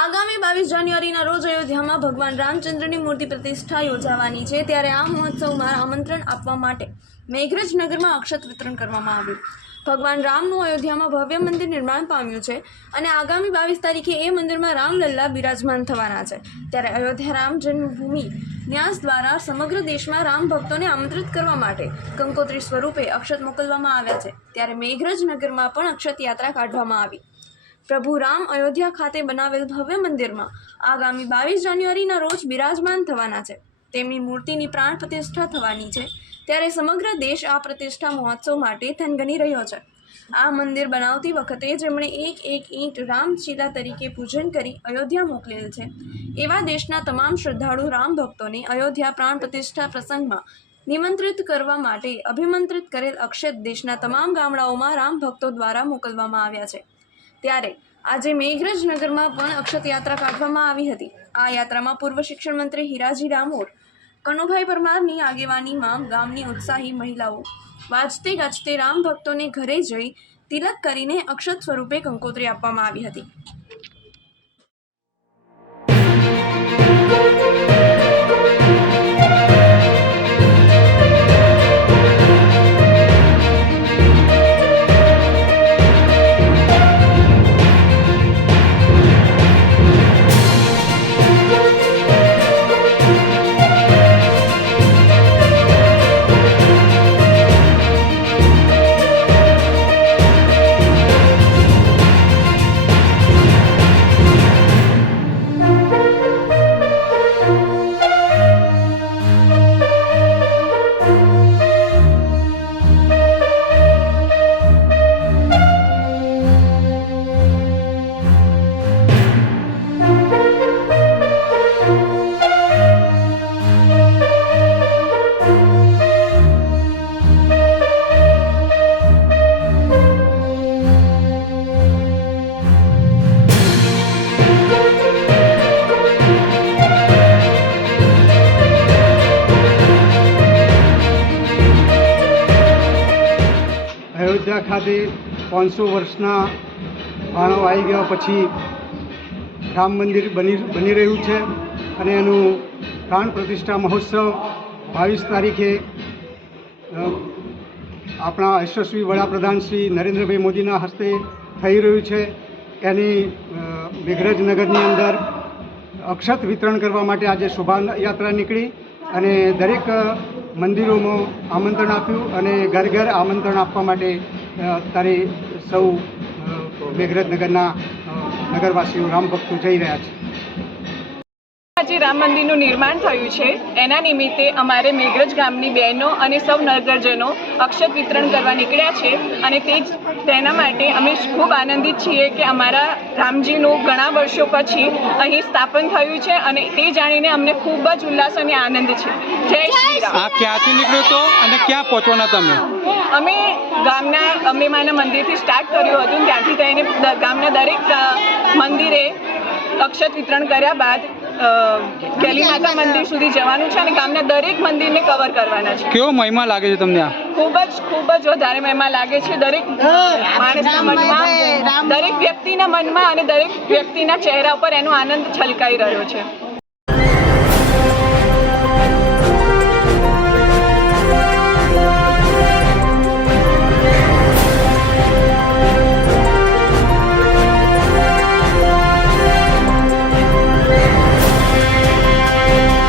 આગામી બાવીસ જાન્યુઆરીના રોજ અયોધ્યામાં ભગવાન રામચંદ્રની મૂર્તિ પ્રતિષ્ઠા યોજાવાની છે ત્યારે આ મહોત્સવમાં આમંત્રણ આપવા માટે મેઘરજ નગરમાં અક્ષત વિતરણ કરવામાં આવ્યું. ભગવાન રામનું અયોધ્યામાં ભવ્ય મંદિર નિર્માણ પામ્યું છે અને આગામી બાવીસ તારીખે એ મંદિરમાં રામલલ્લા બિરાજમાન થવાના છે. ત્યારે અયોધ્યા રામ જન્મભૂમિ ન્યાસ દ્વારા સમગ્ર દેશમાં રામ ભક્તોને આમંત્રિત કરવા માટે કંકોત્રી સ્વરૂપે અક્ષત મોકલવામાં આવ્યા છે. ત્યારે મેઘરજ નગરમાં પણ અક્ષત યાત્રા કાઢવામાં આવી. પ્રભુ રામ અયોધ્યા ખાતે બનાવેલ ભવ્ય મંદિરમાં આગામી બાવીસ જાન્યુઆરીના રોજ બિરાજમાન થવાના છે. તેમની મૂર્તિની પ્રાણ પ્રતિષ્ઠા થવાની છે. ત્યારે સમગ્ર દેશ આ પ્રતિષ્ઠા મહોત્સવ માટે થનગની રહ્યો છે. આ મંદિર બનાવતી વખતે જેમણે એક એક ઈંટ રામશીલા તરીકે પૂજન કરી અયોધ્યા મોકલેલ છે. એવા દેશના તમામ શ્રદ્ધાળુ રામ ભક્તોને અયોધ્યા પ્રાણ પ્રતિષ્ઠા પ્રસંગમાં નિમંત્રિત કરવા માટે અભિમંત્રિત કરેલ અક્ષત દેશના તમામ ગામડાઓમાં રામ ભક્તો દ્વારા મોકલવામાં આવ્યા છે. ત્યારે આજે મેઘરજ નગરમાં પણ અક્ષત યાત્રા કાઢવામાં આવી હતી. આ યાત્રામાં પૂર્વ શિક્ષણ મંત્રી હિરાજી ડામોર, કનુભાઈ પરમારની આગેવાનીમાં ગામની ઉત્સાહી મહિલાઓ. વાજતે ગાજતે રામ ભક્તોને ઘરે જઈ તિલક કરીને અક્ષત સ્વરૂપે કંકોત્રી આપવામાં આવી હતી. અયોધ્યા ખાતે પાંચસો વર્ષના બાણો આવી ગયા પછી રામ મંદિર બની બની રહ્યું છે અને એનું પ્રાણ પ્રતિષ્ઠા મહોત્સવ બાવીસ તારીખે આપણા યશસ્વી વડાપ્રધાન શ્રી નરેન્દ્રભાઈ મોદીના હસ્તે થઈ રહ્યું છે. એની મેઘરજનગરની અંદર અક્ષત વિતરણ કરવા માટે આજે શોભાયાત્રા નીકળી અને દરેક મંદિરોમાં આમંત્રણ આપ્યું અને ઘર ઘર આમંત્રણ આપવા માટે અત્યારે સૌ મેઘરજ નગરના નગરવાસીઓ રામ ભક્તો જઈ રહ્યા છે. આજે રામ મંદિરનું નિર્માણ થયું છે. એના નિમિત્તે અમારે મેઘરજ ગામની બહેનો અને સૌ નગરજનો અક્ષત વિતરણ કરવા નીકળ્યા છે અને તે જ તેના માટે અમે ખૂબ આનંદિત છીએ કે અમારા રામજીનું ઘણા વર્ષો પછી અહીં સ્થાપન થયું છે અને તે જાણીને અમને ખૂબ જ ઉલ્લાસ અને આનંદ છે. જય શ્રી રામ. આ ક્યાંથી નીકળ્યો તો અને ક્યાં પહોંચવાના તમે? અમે ગામના અંબેમાના મંદિરથી સ્ટાર્ટ કર્યું હતું. ત્યાંથી થઈને ગામના દરેક મંદિરે અક્ષત વિતરણ કર્યા બાદ કેલી માતા મંદિર સુધી જવાનું છે અને ગામના દરેક મંદિરને કવર કરવાના છે. કેવો મહિમા લાગે છે તમને આ? ખૂબ જ ખૂબ જ વધારે મહેમા લાગે છે. દરેક માણસના મનમાં દરેક વ્યક્તિના મનમાં અને દરેક વ્યક્તિના ચહેરા ઉપર એનો આનંદ છલકાઈ રહ્યો છે.